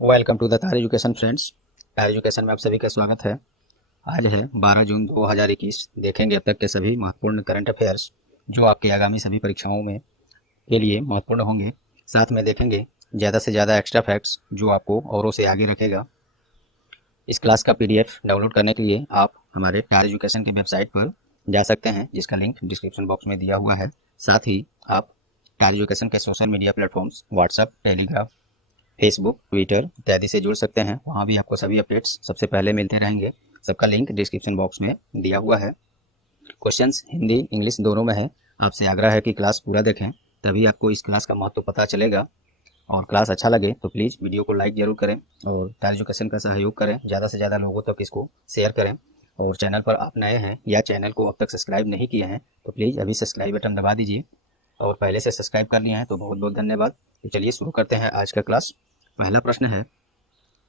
Welcome to the तार education friends. तार education में आप सभी का स्वागत है। आज है 12 जून 2021। देखेंगे अब तक के सभी महत्वपूर्ण करंट अफेयर्स जो आपकी आगामी सभी परीक्षाओं में के लिए महत्वपूर्ण होंगे। साथ में देखेंगे ज़्यादा से ज़्यादा एक्स्ट्रा फैक्ट्स जो आपको औरों से आगे रखेगा। इस क्लास का PDF डाउनलोड करने के लिए आप हमारे तार एजुकेशन की वेबसाइट पर जा सकते हैं, जिसका लिंक डिस्क्रिप्शन बॉक्स में दिया हुआ है। साथ ही आप तार एजुकेशन के social media platforms WhatsApp, Telegram, Facebook, Twitter इत्यादि से जुड़ सकते हैं। वहाँ भी आपको सभी अपडेट्स सबसे पहले मिलते रहेंगे। सबका लिंक डिस्क्रिप्शन बॉक्स में दिया हुआ है। क्वेश्चंस हिंदी इंग्लिश दोनों में है। आपसे आग्रह है कि क्लास पूरा देखें, तभी आपको इस क्लास का महत्व पता चलेगा। और क्लास अच्छा लगे तो प्लीज़ वीडियो को लाइक जरूर करें और तार एजुकेशन का सहयोग करें। ज़्यादा से ज़्यादा लोगों तक इसको शेयर करें। और चैनल पर आप नए हैं या चैनल को अब तक सब्सक्राइब नहीं किए हैं तो प्लीज़ अभी सब्सक्राइब बटन दबा दीजिए। और पहले से सब्सक्राइब कर लिए हैं तो बहुत बहुत धन्यवाद। तो चलिए शुरू करते हैं आज का क्लास। पहला प्रश्न है,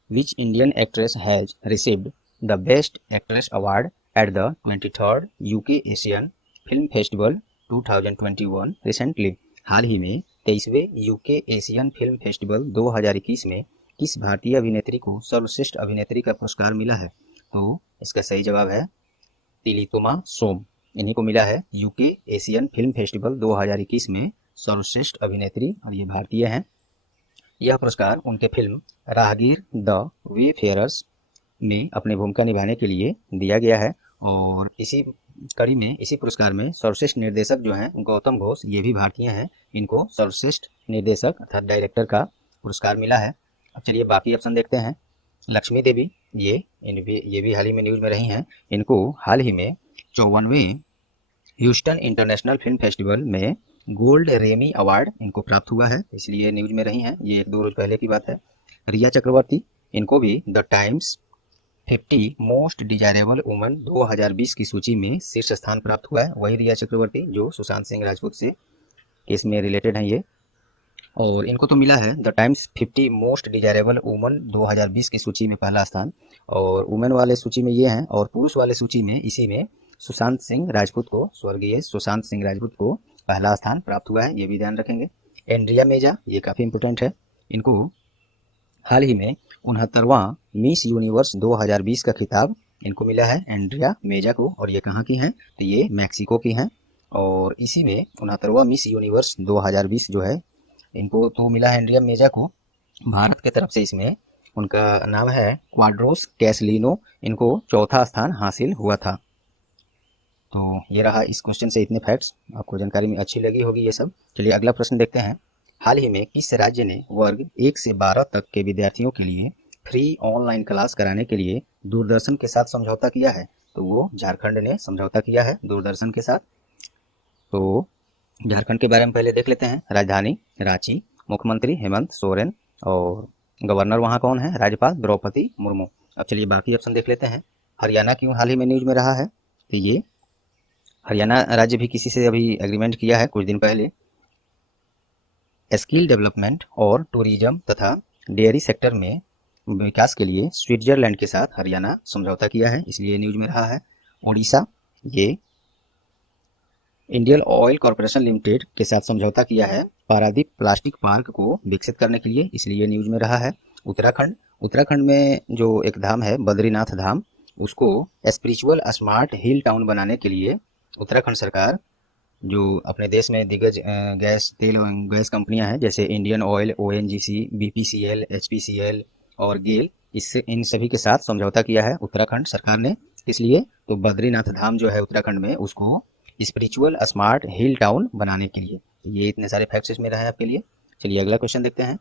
which Indian actress has received the best actress award at the 23rd UK Asian film festival 2021 रिसेंटली। हाल ही में 23वें UK एशियन फिल्म फेस्टिवल 2021 में किस भारतीय अभिनेत्री को सर्वश्रेष्ठ अभिनेत्री का पुरस्कार मिला है? तो इसका सही जवाब है तिलोत्तमा सोम। इन्हीं को मिला है UK एशियन फिल्म फेस्टिवल 2021 में सर्वश्रेष्ठ अभिनेत्री, और ये भारतीय हैं। यह पुरस्कार उनके फिल्म राहगीर द वेफेयरर्स में अपनी भूमिका निभाने के लिए दिया गया है। और इसी कड़ी में, इसी पुरस्कार में सर्वश्रेष्ठ निर्देशक जो हैं गौतम घोष, ये भी भारतीय हैं। इनको सर्वश्रेष्ठ निर्देशक अर्थात डायरेक्टर का पुरस्कार मिला है। अब चलिए बाकी ऑप्शन देखते हैं। लक्ष्मी देवी, ये भी हाल ही में न्यूज में रही हैं। इनको हाल ही में 54वें ह्यूस्टन इंटरनेशनल फिल्म फेस्टिवल में गोल्ड रेमी अवार्ड इनको प्राप्त हुआ है, इसलिए न्यूज में रही हैं। ये 1-2 रोज पहले की बात है। रिया चक्रवर्ती, इनको भी the times 50 most desirable woman 2020 की सूची में शीर्ष स्थान प्राप्त हुआ है। वही रिया चक्रवर्ती जो सुशांत सिंह राजपूत से केस में रिलेटेड हैं ये। और इनको तो मिला है the times 50 most desirable woman 2020 की सूची में पहला स्थान। और वुमेन वाले सूची में ये हैं, और पुरुष वाले सूची में इसी में सुशांत सिंह राजपूत को, स्वर्गीय सुशांत सिंह राजपूत को पहला स्थान प्राप्त हुआ है। ये भी ध्यान रखेंगे। एंड्रिया मेजा, ये काफ़ी इंपॉर्टेंट है। इनको हाल ही में 69वां मिस यूनिवर्स 2020 का खिताब इनको मिला है, एंड्रिया मेजा को। और ये कहाँ की हैं? तो ये मैक्सिको की हैं। और इसी में 69वां मिस यूनिवर्स 2020 जो है, इनको तो मिला है एंड्रिया मेजा को। भारत की तरफ से इसमें उनका नाम है क्वाड्रोस कैसलिनो। इनको चौथा स्थान हासिल हुआ था। तो ये रहा इस क्वेश्चन से इतने फैक्ट्स। आपको जानकारी में अच्छी लगी होगी ये सब। चलिए अगला प्रश्न देखते हैं। हाल ही में किस राज्य ने वर्ग 1 से 12 तक के विद्यार्थियों के लिए फ्री ऑनलाइन क्लास कराने के लिए दूरदर्शन के साथ समझौता किया है? तो वो झारखंड ने समझौता किया है दूरदर्शन के साथ। तो झारखंड के बारे में पहले देख लेते हैं। राजधानी रांची, मुख्यमंत्री हेमंत सोरेन, और गवर्नर वहाँ कौन है? राज्यपाल द्रौपदी मुर्मू। अब चलिए बाकी ऑप्शन देख लेते हैं। हरियाणा क्यों हाल ही में न्यूज में रहा है? तो ये हरियाणा राज्य भी किसी से अभी एग्रीमेंट किया है कुछ दिन पहले। स्किल डेवलपमेंट और टूरिज्म तथा डेयरी सेक्टर में विकास के लिए स्विट्जरलैंड के साथ हरियाणा समझौता किया है, इसलिए न्यूज में रहा है। उड़ीसा, ये इंडियन ऑयल कॉरपोरेशन लिमिटेड के साथ समझौता किया है पारादीप प्लास्टिक पार्क को विकसित करने के लिए, इसलिए न्यूज में रहा है। उत्तराखंड में जो एक धाम है बद्रीनाथ धाम, उसको स्पिरिचुअल स्मार्ट हिल टाउन बनाने के लिए उत्तराखंड सरकार, जो अपने देश में दिग्गज गैस, तेल और गैस कंपनियां हैं जैसे Indian oil, ONGC, BPCL, HPCL और गेल, इससे इन सभी के साथ समझौता किया है उत्तराखंड सरकार ने। इसलिए तो बद्रीनाथ धाम जो है उत्तराखंड में, उसको स्पिरिचुअल स्मार्ट हिल टाउन बनाने के लिए। ये इतने सारे फैक्ट्स इसमें रहे आपके लिए। चलिए अगला क्वेश्चन देखते हैं।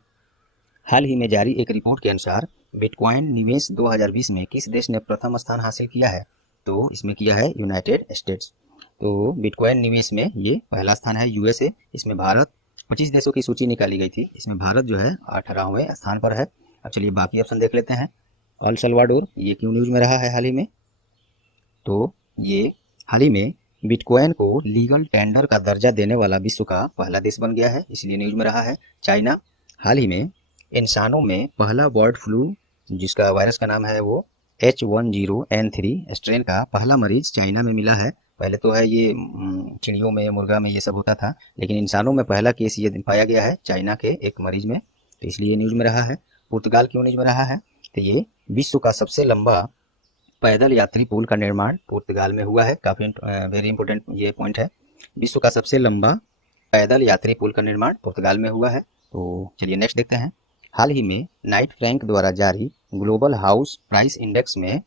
हाल ही में जारी एक रिपोर्ट के अनुसार बिटकॉइन निवेश 2020 में किस देश ने प्रथम स्थान हासिल किया है? तो इसमें किया है यूनाइटेड स्टेट्स। तो बिटकॉइन निवेश में ये पहला स्थान है USA। इसमें भारत, 25 देशों की सूची निकाली गई थी, इसमें भारत जो है 18वें स्थान पर है। अब चलिए बाकी ऑप्शन देख लेते हैं। अल सल्वाडोर, ये क्यों न्यूज में रहा है हाल ही में? तो ये हाल ही में बिटकॉइन को लीगल टेंडर का दर्जा देने वाला विश्व का पहला देश बन गया है, इसलिए न्यूज में रहा है। चाइना, हाल ही में इंसानों में पहला बर्ड फ्लू जिसका वायरस का नाम है वो H10N3 स्ट्रेन का पहला मरीज चाइना में मिला है। पहले तो है ये चिड़ियों में, मुर्गा में ये सब होता था, लेकिन इंसानों में पहला केस ये पाया गया है चाइना के एक मरीज में, तो इसलिए न्यूज में रहा है। पुर्तगाल क्यों न्यूज में रहा है? तो ये विश्व का सबसे लंबा पैदल यात्री पुल का निर्माण पुर्तगाल में हुआ है। काफी वेरी इंपॉर्टेंट ये पॉइंट है। विश्व का सबसे लंबा पैदल यात्री पुल का निर्माण पुर्तगाल में हुआ है। तो चलिए नेक्स्ट देखते हैं। हाल ही में नाइट फ्रैंक द्वारा जारी ग्लोबल हाउस प्राइस इंडेक्स में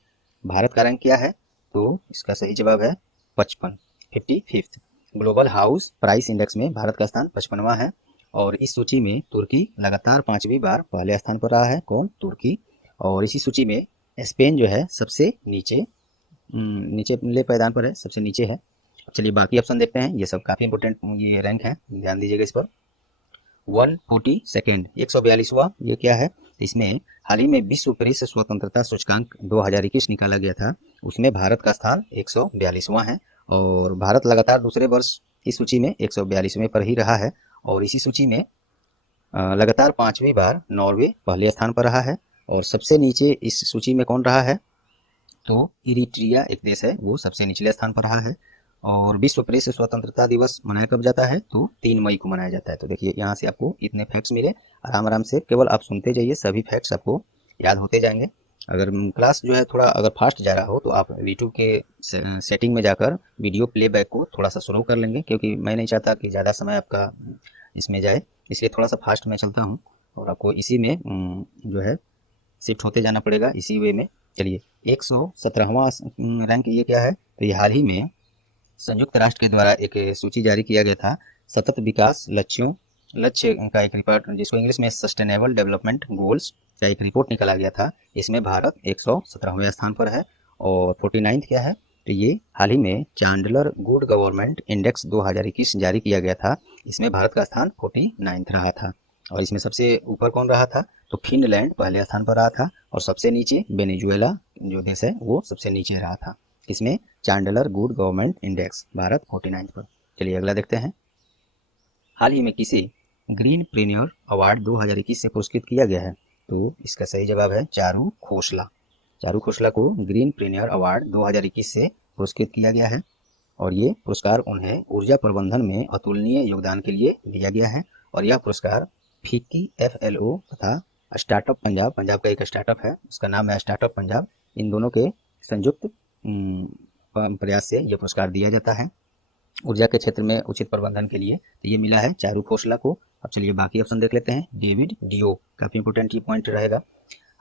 भारत का रैंक क्या है? तो इसका सही जवाब है 55, 55th। Global house price index में भारत का स्थान 55वां है। और इस सूची में तुर्की लगातार 5वीं बार पहले स्थान पर रहा है। कौन? तुर्की। और इसी सूची में स्पेन जो है सबसे नीचे नीचे पायदान पर है, सबसे नीचे है। चलिए बाकी ऑप्शन देखते हैं। ये सब काफी इंपोर्टेंट ये रैंक है, ध्यान दीजिएगा इस पर। 142nd 142वां ये क्या है? इसमें हाल ही में विश्व प्रेस स्वतंत्रता सूचकांक 2021 निकाला गया था, उसमें भारत का स्थान 142वां है। और भारत लगातार दूसरे वर्ष इस सूची में 142वें पर ही रहा है। और इसी सूची में लगातार 5वीं बार नॉर्वे पहले स्थान पर रहा है। और सबसे नीचे इस सूची में कौन रहा है? तो इरिट्रिया एक देश है, वो सबसे निचले स्थान पर रहा है। और विश्व प्रेस स्वतंत्रता दिवस मनाया कब जाता है? तो 3 मई को मनाया जाता है। तो देखिए यहाँ से आपको इतने फैक्ट्स मिले, आराम आराम से केवल आप सुनते जाइए, सभी फैक्ट्स आपको याद होते जाएंगे। अगर क्लास जो है थोड़ा अगर फास्ट जा रहा हो तो आप यूट्यूब के सेटिंग में जाकर वीडियो प्लेबैक को थोड़ा सा स्लो कर लेंगे, क्योंकि मैं नहीं चाहता कि ज़्यादा समय आपका इसमें जाए, इसलिए थोड़ा सा फास्ट मैं चलता हूँ और आपको इसी में जो है शिफ्ट होते जाना पड़ेगा इसी वे में। चलिए 117वां रैंक ये क्या है? तो ये हाल ही में संयुक्त राष्ट्र के द्वारा एक सूची जारी किया गया था, सतत विकास लक्ष्य का एक रिपोर्ट, जिसको इंग्लिश में सस्टेनेबल डेवलपमेंट गोल्स का एक रिपोर्ट निकाला गया था। इसमें भारत 117वें स्थान पर है। और 49th क्या है? तो ये हाल ही में चांडलर गुड गवर्नमेंट इंडेक्स 2021 जारी किया गया था, इसमें भारत का स्थान 49th रहा था। और इसमें सबसे ऊपर कौन रहा था? तो फिनलैंड पहले स्थान पर रहा था। और सबसे नीचे वेनेजुएला जो देश है वो सबसे नीचे रहा था। इसमें Chandler good government index, Bharat 49 पर। चलिए अगला देखते हैं। हाल ही में किसे ग्रीन प्रीमियर अवार्ड 2021 से पुरस्कृत किया गया है? तो इसका सही जवाब है चारू खोसला। चारू खोसला को ग्रीन प्रीमियर अवार्ड 2021 से पुरस्कृत किया गया है। और ये पुरस्कार उन्हें ऊर्जा प्रबंधन में अतुलनीय योगदान के लिए दिया गया है। और यह पुरस्कार फिक्की FLO तथा स्टार्टअप पंजाब, पंजाब का एक स्टार्टअप है, उसका नाम है स्टार्टअप पंजाब, इन दोनों के संयुक्त प्रयास से यह पुरस्कार दिया जाता है ऊर्जा के क्षेत्र में उचित प्रबंधन के लिए। तो ये मिला है चारू खोसला को। अब चलिए बाकी ऑप्शन देख लेते हैं। डेविड डियोक, काफी इंपोर्टेंट ये पॉइंट रहेगा।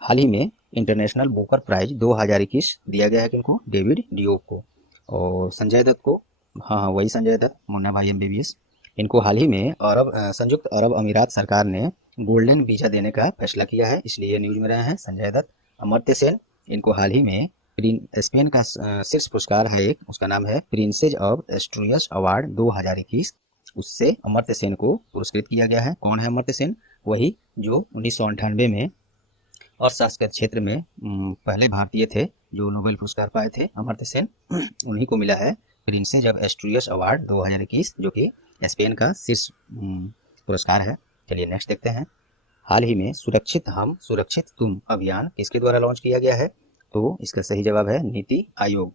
हाल ही में इंटरनेशनल बुकर प्राइज 2021 दिया गया है किनको? डेविड डियोक को। और संजय दत्त को, हाँ हाँ वही संजय दत्त, मुन्ना भाई MBBS, इनको हाल ही में संयुक्त अरब अमीरात सरकार ने गोल्डन वीजा देने का फैसला किया है, इसलिए न्यूज में रहे हैं संजय दत्त। अमर्त्य सेन, इनको हाल ही में स्पेन का शीर्ष पुरस्कार है एक, उसका नाम है प्रिंसेज ऑफ एस्ट्रियस अवार्ड 2021, उससे अमर्त्य सेन को पुरस्कृत किया गया है। कौन है अमर्त्य सेन? वही जो 1998 में अर्थशास्त्र के क्षेत्र में पहले भारतीय थे जो नोबेल पुरस्कार पाए थे, अमर्त्य सेन, उन्हीं को मिला है प्रिंसेज ऑफ एस्ट्रियस अवार्ड 2021, जो कि स्पेन का शीर्ष पुरस्कार है। चलिए नेक्स्ट देखते हैं। हाल ही में सुरक्षित हम सुरक्षित तुम अभियान किसके द्वारा लॉन्च किया गया है? तो इसका सही जवाब है नीति आयोग।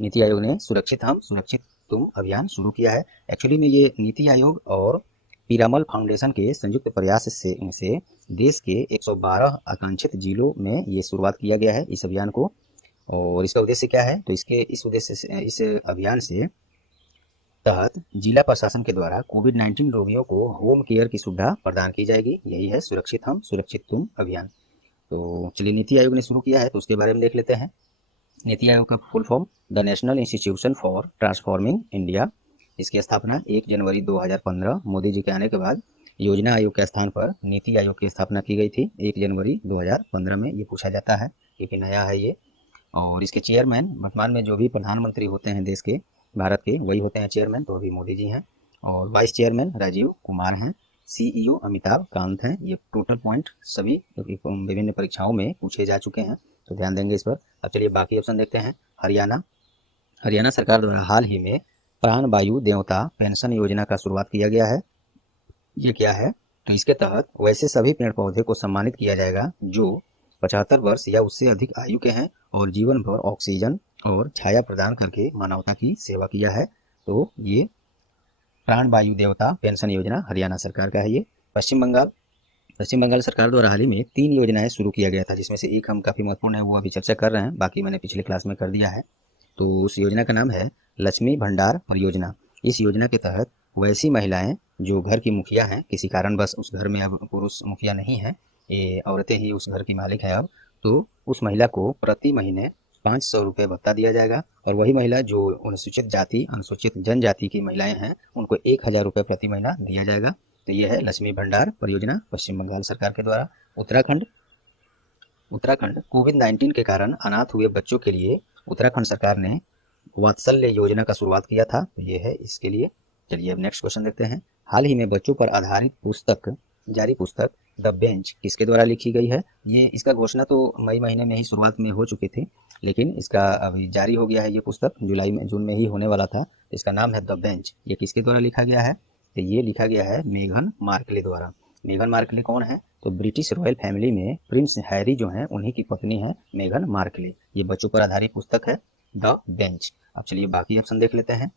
नीति आयोग ने सुरक्षित हम सुरक्षित तुम अभियान शुरू किया है। एक्चुअली में ये नीति आयोग और पीरामल फाउंडेशन के संयुक्त प्रयास से देश के 112 आकांक्षित जिलों में ये शुरुआत किया गया है इस अभियान को। और इसका उद्देश्य क्या है? तो इस उद्देश्य से, इस अभियान से तहत जिला प्रशासन के द्वारा कोविड-19 रोगियों को होम केयर की सुविधा प्रदान की जाएगी। यही है सुरक्षित हम सुरक्षित तुम अभियान। तो चलिए नीति आयोग ने शुरू किया है तो उसके बारे में देख लेते हैं। नीति आयोग का full form the national institution for transforming India. इसकी स्थापना 1 जनवरी 2015 मोदी जी के आने के बाद योजना आयोग के स्थान पर नीति आयोग की स्थापना की गई थी 1 जनवरी 2015 में। ये पूछा जाता है क्योंकि नया है ये। और इसके चेयरमैन वर्तमान में जो भी प्रधानमंत्री होते हैं देश के, भारत के, वही होते हैं चेयरमैन, तो अभी मोदी जी हैं। और वाइस चेयरमैन राजीव कुमार हैं। CEO अमिताभ कांत हैं। ये टोटल पॉइंट सभी विभिन्न परीक्षाओं में पूछे जा चुके हैं, तो ध्यान देंगे इस पर। अब चलिए बाकी ऑप्शन देखते हैं। हरियाणा सरकार द्वारा हाल ही में प्राण वायु देवता पेंशन योजना का शुरुआत किया गया है। ये क्या है? तो इसके तहत वैसे सभी पेड़ पौधे को सम्मानित किया जाएगा जो 75 वर्ष या उससे अधिक आयु के हैं और जीवन भर ऑक्सीजन और छाया प्रदान करके मानवता की सेवा किया है। तो ये प्राण वायु देवता पेंशन योजना हरियाणा सरकार का है। ये पश्चिम बंगाल सरकार द्वारा हाल ही में 3 योजनाएं शुरू किया गया था, जिसमें से एक हम काफ़ी महत्वपूर्ण है वो अभी चर्चा कर रहे हैं, बाकी मैंने पिछले क्लास में कर दिया है। तो उस योजना का नाम है लक्ष्मी भंडार परियोजना। इस योजना के तहत वैसी महिलाएं जो घर की मुखिया हैं, किसी कारणवश उस घर में अब पुरुष मुखिया नहीं है, ये औरतें ही उस घर की मालिक है अब, तो उस महिला को प्रति महीने 500 रुपये भत्ता दिया जाएगा। और वही महिला जो अनुसूचित जाति अनुसूचित जनजाति की महिलाएं हैं उनको 1000 रुपये प्रति महीना दिया जाएगा। तो ये है लक्ष्मी भंडार परियोजना पश्चिम बंगाल सरकार के द्वारा। उत्तराखंड कोविड-19 के कारण अनाथ हुए बच्चों के लिए उत्तराखंड सरकार ने वात्सल्य योजना का शुरुआत किया था। तो ये है इसके लिए। चलिए अब नेक्स्ट क्वेश्चन देखते हैं। हाल ही में बच्चों पर आधारित जारी पुस्तक द बेंच किसके द्वारा लिखी गई है? ये इसका घोषणा तो मई महीने में ही शुरुआत में हो चुकी थी, लेकिन इसका अभी जारी हो गया है। ये पुस्तक जून में ही होने वाला था। इसका नाम है द बेंच। ये किसके द्वारा लिखा गया है? तो ये लिखा गया है मेघन मार्कले द्वारा। मेघन मार्कले कौन है? तो ब्रिटिश रॉयल फैमिली में प्रिंस हैरी जो हैं उन्हीं की पत्नी है मेघन मार्कले। ये बच्चों पर आधारित पुस्तक है द बेंच। अब चलिए बाकी ऑप्शन देख लेते हैं।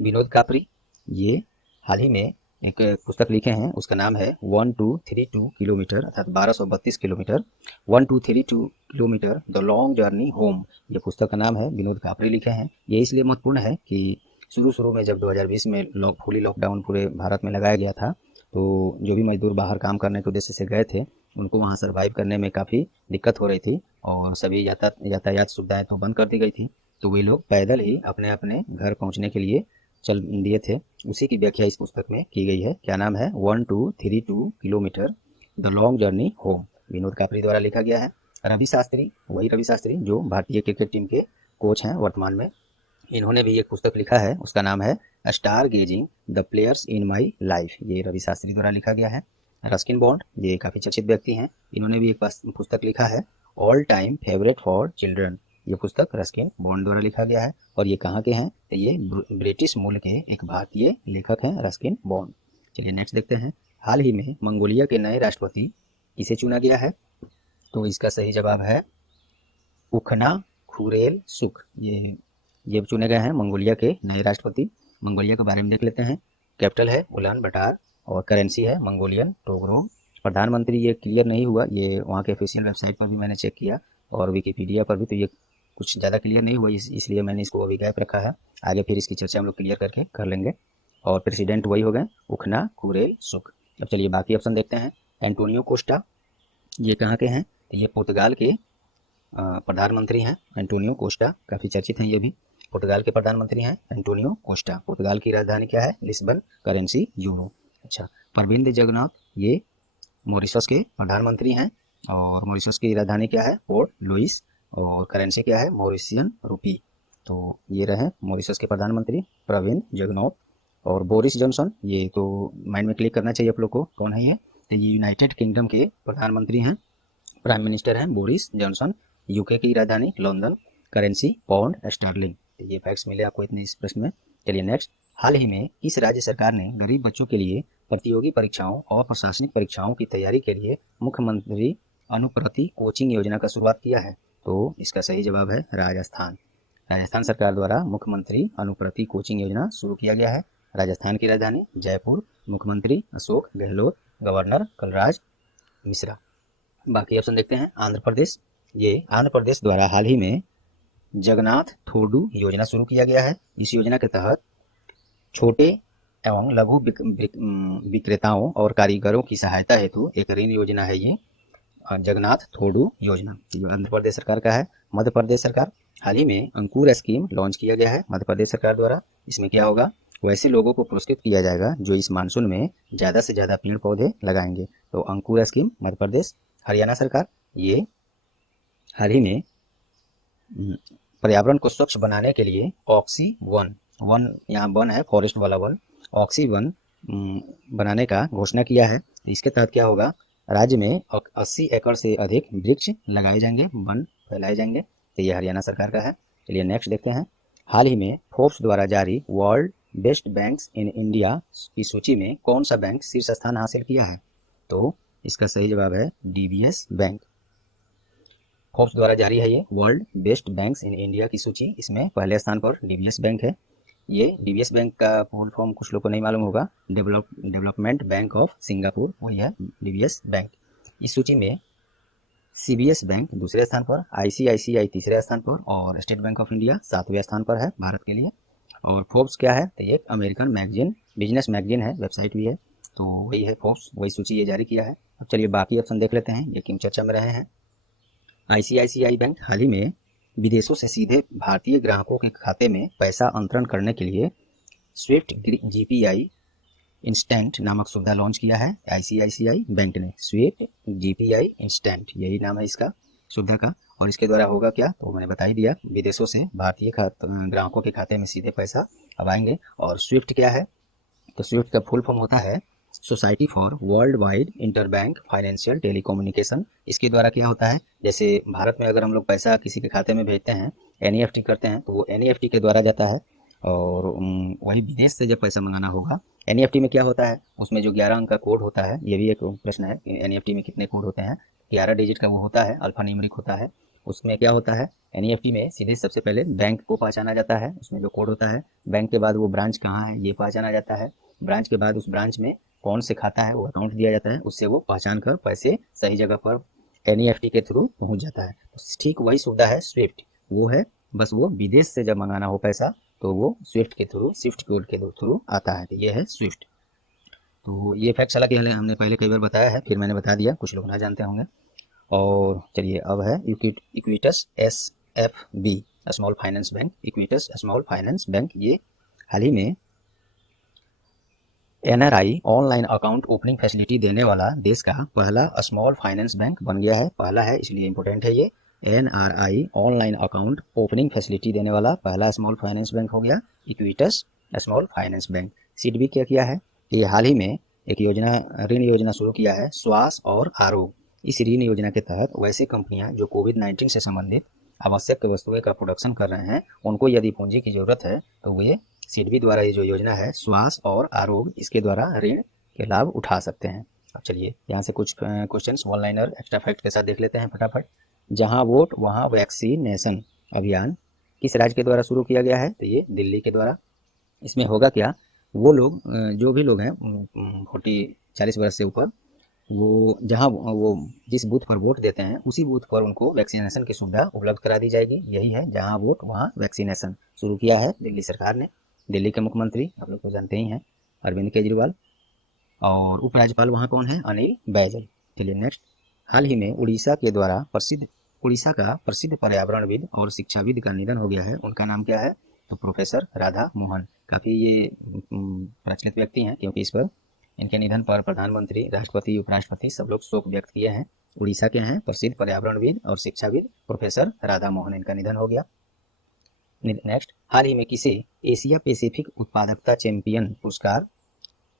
विनोद कापरी, ये हाल ही में एक पुस्तक लिखे हैं, उसका नाम है 1232 किलोमीटर अर्थात 1232 kilometre 1232 kilometre the long journey home. ये पुस्तक का नाम है, विनोद कापरी लिखे हैं। ये इसलिए महत्वपूर्ण है कि शुरू में जब 2020 में फुली लॉकडाउन पूरे भारत में लगाया गया था, तो जो भी मजदूर बाहर काम करने के उद्देश्य से गए थे उनको वहाँ सर्वाइव करने में काफ़ी दिक्कत हो रही थी और सभी यातायात सुविधाएं तो बंद कर दी गई थी। तो वे लोग पैदल ही अपने अपने घर पहुँचने के लिए चल दिए थे। उसी की व्याख्या इस पुस्तक में की गई है। क्या नाम है? 1232 kilometre the long journey home. Vinod कापरी द्वारा लिखा गया है। रवि शास्त्री, वही रवि शास्त्री जो भारतीय क्रिकेट टीम के कोच हैं वर्तमान में, इन्होंने भी एक पुस्तक लिखा है, उसका नाम है star gazing the players in my life. ये रवि शास्त्री द्वारा लिखा गया है। रस्किन बॉन्ड, ये काफ़ी चर्चित व्यक्ति हैं, इन्होंने भी एक पुस्तक लिखा है all time favourite for children. ये पुस्तक रस्किन बॉन्ड द्वारा लिखा गया है। और ये कहाँ के हैं? तो ये ब्रिटिश मूल के एक भारतीय लेखक हैं रस्किन बॉन्ड। चलिए नेक्स्ट देखते हैं। हाल ही में मंगोलिया के नए राष्ट्रपति किसे चुना गया है? तो इसका सही जवाब है उखना खुरेल सुख। ये चुने गए हैं मंगोलिया के नए राष्ट्रपति। मंगोलिया के बारे में देख लेते हैं। कैपिटल है उलान बटार और करेंसी है मंगोलियन टोगरो। प्रधानमंत्री ये क्लियर नहीं हुआ, ये वहाँ के ऑफिशियल वेबसाइट पर भी मैंने चेक किया और विकिपीडिया पर भी, तो ये कुछ ज़्यादा क्लियर नहीं हुआ, इसलिए मैंने इसको अभी गैप रखा है। आगे फिर इसकी चर्चा हम लोग क्लियर करके कर लेंगे। और प्रेसिडेंट वही हो गए उखना खुरेल सुख। अब चलिए बाकी ऑप्शन देखते हैं। एंटोनियो कोस्टा, ये कहाँ के हैं? तो ये पुर्तगाल के प्रधानमंत्री हैं। एंटोनियो कोस्टा काफ़ी चर्चित हैं, ये भी पुर्तगाल के प्रधानमंत्री हैं एंटोनियो कोस्टा। पुर्तगाल की राजधानी क्या है? लिस्बन। Currency euro. अच्छा, प्रविंद जगन्नाथ, ये मॉरिशस के प्रधानमंत्री हैं और मॉरिशस की राजधानी क्या है? Port Louis. और करेंसी क्या है? मॉरिशियन रुपी। तो ये रहे मॉरिशस के प्रधानमंत्री प्रविंद जगन्नाथ। और बोरिस जॉनसन, ये तो माइंड में क्लिक करना चाहिए आप लोग को, कौन है ये? तो ये यूनाइटेड किंगडम के प्रधानमंत्री हैं, प्राइम मिनिस्टर हैं बोरिस जॉनसन। यूके की राजधानी लंदन। Currency pound sterling. ये फैक्ट्स मिले आपको इतने इस प्रश्न में। चलिए नेक्स्ट। हाल ही में किस राज्य सरकार ने गरीब बच्चों के लिए प्रतियोगी परीक्षाओं और प्रशासनिक परीक्षाओं की तैयारी के लिए मुख्यमंत्री अनुप्रति कोचिंग योजना का शुरुआत किया है? तो इसका सही जवाब है राजस्थान। राजस्थान सरकार द्वारा मुख्यमंत्री अनुप्रति कोचिंग योजना शुरू किया गया है। राजस्थान की राजधानी जयपुर। मुख्यमंत्री अशोक गहलोत। गवर्नर कलराज मिश्रा। बाकी ऑप्शन देखते हैं। आंध्र प्रदेश, ये आंध्र प्रदेश द्वारा हाल ही में जगन्नाथ थोडू योजना शुरू किया गया है। इस योजना के तहत छोटे एवं लघु विक्रेताओं और कारीगरों की सहायता हेतु एक ऋण योजना है ये जगन्नाथ थोडू योजना। ये आंध्र प्रदेश सरकार का है। मध्य प्रदेश सरकार, हाल ही में अंकुर स्कीम लॉन्च किया गया है मध्य प्रदेश सरकार द्वारा। इसमें क्या होगा? वैसे लोगों को पुरस्कृत किया जाएगा जो इस मानसून में ज़्यादा से ज़्यादा पेड़ पौधे लगाएंगे। तो अंकुर स्कीम मध्य प्रदेश। हरियाणा सरकार, ये हाल ही में पर्यावरण को स्वच्छ बनाने के लिए ऑक्सी वन, यहाँ वन है फॉरेस्ट वाला वन, ऑक्सी वन बनाने का घोषणा किया है। तो इसके तहत क्या होगा? राज्य में 80 एकड़ से अधिक वृक्ष लगाए जाएंगे, वन फैलाए जाएंगे। तो ये हरियाणा सरकार का है। चलिए नेक्स्ट देखते हैं। हाल ही में फोर्ब्स द्वारा जारी world best banks in India की सूची में कौन सा बैंक शीर्ष स्थान हासिल किया है? तो इसका सही जवाब है डीबीएस बैंक। फोर्ब्स द्वारा जारी है ये world best banks in India की सूची। इसमें पहले स्थान पर डीबीएस बैंक है। ये डीबीएस बैंक का फुल फॉर्म कुछ लोग को नहीं मालूम होगा, डेवलपमेंट बैंक ऑफ सिंगापुर, वही है डीबीएस बैंक। इस सूची में सीबीएस बैंक दूसरे स्थान पर, आईसीआईसीआई तीसरे स्थान पर और स्टेट बैंक ऑफ इंडिया 7वें स्थान पर है भारत के लिए। और फोर्ब्स क्या है, तो ये अमेरिकन मैगजीन, बिजनेस मैगजीन है, वेबसाइट भी है, तो वही है फोर्ब्स, वही सूची ये जारी किया है। अब चलिए बाकी ऑप्शन देख लेते हैं, ये क्यों चर्चा में रहे हैं। आईसीआईसीआई बैंक हाल ही में विदेशों से सीधे भारतीय ग्राहकों के खाते में पैसा अंतरण करने के लिए स्विफ्ट जीपीआई इंस्टेंट नामक सुविधा लॉन्च किया है आईसीआईसीआई बैंक ने। स्विफ्ट जीपीआई इंस्टेंट, यही नाम है इसका सुविधा का। और इसके द्वारा होगा क्या, तो मैंने बता ही दिया, विदेशों से भारतीय ग्राहकों के खाते में सीधे पैसा अब आएंगे। और स्विफ्ट क्या है, तो स्विफ्ट का फुल फॉर्म होता है society for world wide interbank financial telecommunication. इसके द्वारा क्या होता है, जैसे भारत में अगर हम लोग पैसा किसी के खाते में भेजते हैं, एनईएफटी करते हैं, तो वो एनईएफटी के द्वारा जाता है। और वही विदेश से जब पैसा मंगाना होगा, एनईएफटी में क्या होता है, उसमें जो 11 अंक का कोड होता है, ये भी एक प्रश्न है कि एनईएफटी में कितने कोड होते हैं। 11 डिजिट का वो होता है, अल्फा न्यूमेरिक होता है। उसमें क्या होता है, एनईएफटी में सीधे सबसे पहले बैंक को पहचाना जाता है, उसमें जो कोड होता है। बैंक के बाद वो ब्रांच कहाँ है ये पहचाना जाता है। ब्रांच के बाद उस ब्रांच में कौन से खाता है वो अकाउंट दिया जाता है, उससे वो पहचान कर पैसे सही जगह पर एनईएफटी के थ्रू पहुंच जाता है। तो ठीक वही सुविधा है स्विफ्ट, वो है, बस वो विदेश से जब मंगाना हो पैसा तो वो स्विफ्ट के थ्रू, स्विफ्ट कोड के थ्रू आता है, तो ये है स्विफ्ट। तो ये फैक्ट हालांकि हमने पहले कई बार बताया है, फिर मैंने बता दिया, कुछ लोग ना जानते होंगे। और चलिए अब है Equitas SFB small finance bank. Equitas small finance bank ये हाल ही में NRI online account opening facility देने वाला देश का पहला स्मॉल फाइनेंस बैंक बन गया है। पहला है इसलिए इम्पोर्टेंट है ये। NRI online account opening facility देने वाला पहला स्मॉल फाइनेंस बैंक हो गया इक्विटस स्मॉल फाइनेंस बैंक। सीडबी क्या किया है, ये हाल ही में एक योजना, ऋण योजना शुरू किया है, स्वास्थ्य और आरोग्य। इस ऋण योजना के तहत वैसे कंपनियां जो कोविड-19 से संबंधित आवश्यक वस्तुएं का प्रोडक्शन कर रहे हैं, उनको यदि पूंजी की जरूरत है तो वे सीडबी द्वारा ये जो योजना है स्वास्थ्य और आरोग्य, इसके द्वारा ऋण के लाभ उठा सकते हैं। अब चलिए यहाँ से कुछ questions one liner extra fact के साथ देख लेते हैं फटाफट। जहाँ वोट वहाँ वैक्सीनेशन अभियान किस राज्य के द्वारा शुरू किया गया है, तो ये दिल्ली के द्वारा। इसमें होगा क्या, वो लोग जो भी लोग हैं 40 वर्ष से ऊपर, वो जहाँ वो जिस बूथ पर वोट देते हैं उसी बूथ पर उनको वैक्सीनेशन की सुविधा उपलब्ध करा दी जाएगी। यही है जहाँ वोट वहाँ वैक्सीनेशन, शुरू किया है दिल्ली सरकार ने। दिल्ली के मुख्यमंत्री आप लोग तो जानते ही हैं, अरविंद केजरीवाल। और उपराज्यपाल वहाँ कौन है, अनिल बैजल। चलिए नेक्स्ट। हाल ही में उड़ीसा का प्रसिद्ध पर्यावरणविद और शिक्षाविद का निधन हो गया है। उनका नाम क्या है, तो प्रोफेसर राधा मोहन। काफ़ी ये प्रचलित व्यक्ति हैं, क्योंकि इस पर, इनके निधन पर प्रधानमंत्री, राष्ट्रपति, उपराष्ट्रपति सब लोग शोक व्यक्त किए हैं। उड़ीसा के हैं प्रसिद्ध पर्यावरणविद और शिक्षाविद प्रोफेसर राधा मोहन, इनका निधन हो गया। नेक्स्ट। हाल ही में किसे एशिया पैसिफिक उत्पादकता चैंपियन पुरस्कार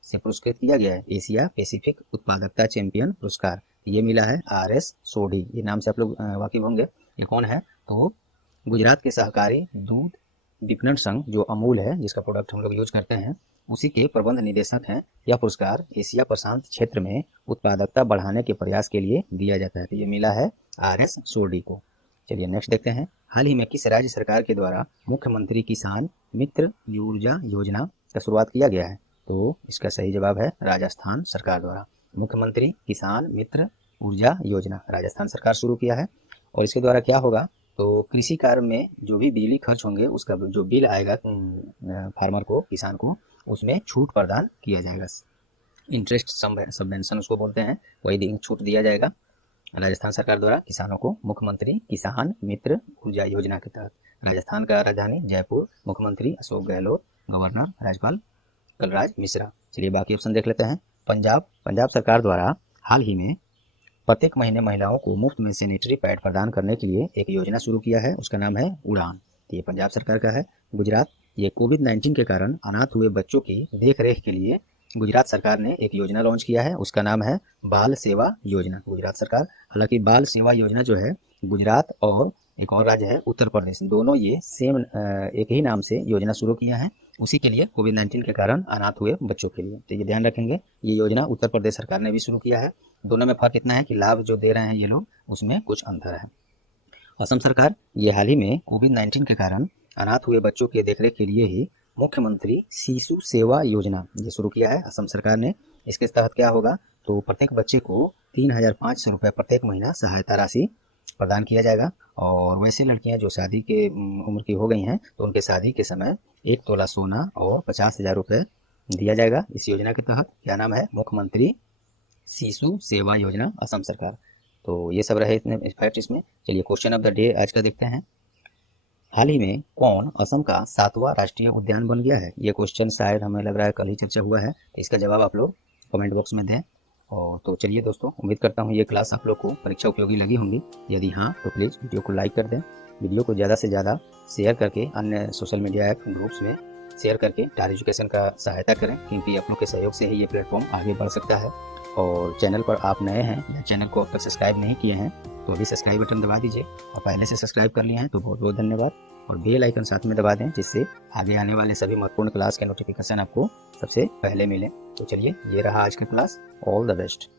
से पुरस्कृत किया गया है। एशिया पैसिफिक उत्पादकता चैंपियन पुरस्कार ये मिला है आरएस सोढी, ये नाम से आप लोग वाकिफ होंगे। ये कौन है, तो गुजरात के सहकारी दूध विपणन संघ जो अमूल है, जिसका प्रोडक्ट हम लोग यूज करते हैं, उसी के प्रबंध निदेशक हैं। यह पुरस्कार एशिया प्रशांत क्षेत्र में उत्पादकता बढ़ाने के प्रयास के लिए दिया जाता है। तो ये मिला है आरएस सोढी को। चलिए नेक्स्ट देखते हैं। हाल ही में किस राज्य सरकार के द्वारा मुख्यमंत्री किसान मित्र ऊर्जा योजना का शुरुआत किया गया है, तो इसका सही जवाब है राजस्थान सरकार द्वारा। मुख्यमंत्री किसान मित्र ऊर्जा योजना राजस्थान सरकार शुरू किया है। और इसके द्वारा क्या होगा, तो कृषि कार्य में जो भी बिजली खर्च होंगे उसका जो बिल आएगा फार्मर को, किसान को, उसमें छूट प्रदान किया जाएगा। इंटरेस्ट सबवेंशन उसको बोलते हैं, वही छूट दिया जाएगा राजस्थान सरकार द्वारा किसानों को। मुख्यमंत्री किसान मित्र ऊर्जा योजना के तहत राजस्थान का राजधानी जयपुर, मुख्यमंत्री अशोक गहलोत, गवर्नर राज्यपाल कलराज मिश्रा। चलिए बाकी ऑप्शन देख लेते हैं। पंजाब सरकार द्वारा हाल ही में प्रत्येक महीने महिलाओं को मुफ्त में सैनिटरी पैड प्रदान करने के लिए एक योजना शुरू किया है, उसका नाम है उड़ान। ये पंजाब सरकार का है। गुजरात, ये कोविड-19 के कारण अनाथ हुए बच्चों की देखरेख के लिए गुजरात सरकार ने एक योजना लॉन्च किया है, उसका नाम है बाल सेवा योजना। गुजरात सरकार, हालांकि बाल सेवा योजना जो है गुजरात और एक और राज्य है उत्तर प्रदेश, दोनों ये सेम एक ही नाम से योजना शुरू किया है, उसी के लिए कोविड-19 के कारण अनाथ हुए बच्चों के लिए। तो ये ध्यान रखेंगे, ये योजना उत्तर प्रदेश सरकार ने भी शुरू किया है। दोनों में फर्क इतना है कि लाभ जो दे रहे हैं ये लोग, उसमें कुछ अंतर है। असम सरकार ये हाल ही में कोविड-19 के कारण अनाथ हुए बच्चों के देखरेख के लिए ही मुख्यमंत्री शिशु सेवा योजना ये शुरू किया है असम सरकार ने। इसके तहत क्या होगा, तो प्रत्येक बच्चे को 3,500 रुपये प्रत्येक महीना सहायता राशि प्रदान किया जाएगा। और वैसे लड़कियां जो शादी के उम्र की हो गई हैं तो उनके शादी के समय 1 तोला सोना और 50,000 रुपये दिया जाएगा। इस योजना के तहत क्या नाम है, मुख्यमंत्री शिशु सेवा योजना असम सरकार। तो ये सब रहे इतने फैक्ट इसमें। चलिए क्वेश्चन ऑफ द डे आज का देखते हैं। हाल ही में कौन असम का 7वां राष्ट्रीय उद्यान बन गया है? ये क्वेश्चन शायद हमें लग रहा है कल ही चर्चा हुआ है। इसका जवाब आप लोग कमेंट बॉक्स में दें। और तो चलिए दोस्तों, उम्मीद करता हूँ ये क्लास आप लोग को परीक्षा उपयोगी लगी होंगी। यदि हाँ तो प्लीज़ वीडियो को लाइक कर दें, वीडियो को ज़्यादा से ज़्यादा शेयर करके अन्य सोशल मीडिया ऐप ग्रुप्स में शेयर करके टार एजुकेशन का सहायता करें, क्योंकि आप लोग के सहयोग से ही ये प्लेटफॉर्म आगे बढ़ सकता है। और चैनल पर आप नए हैं या चैनल को अब तक सब्सक्राइब नहीं किए हैं तो अभी सब्सक्राइब बटन दबा दीजिए, और पहले से सब्सक्राइब कर लिए हैं तो बहुत बहुत धन्यवाद। और बेल आइकन साथ में दबा दें, जिससे आगे आने वाले सभी महत्वपूर्ण क्लास के नोटिफिकेशन आपको सबसे पहले मिले। तो चलिए, ये रहा आज का क्लास। All the best.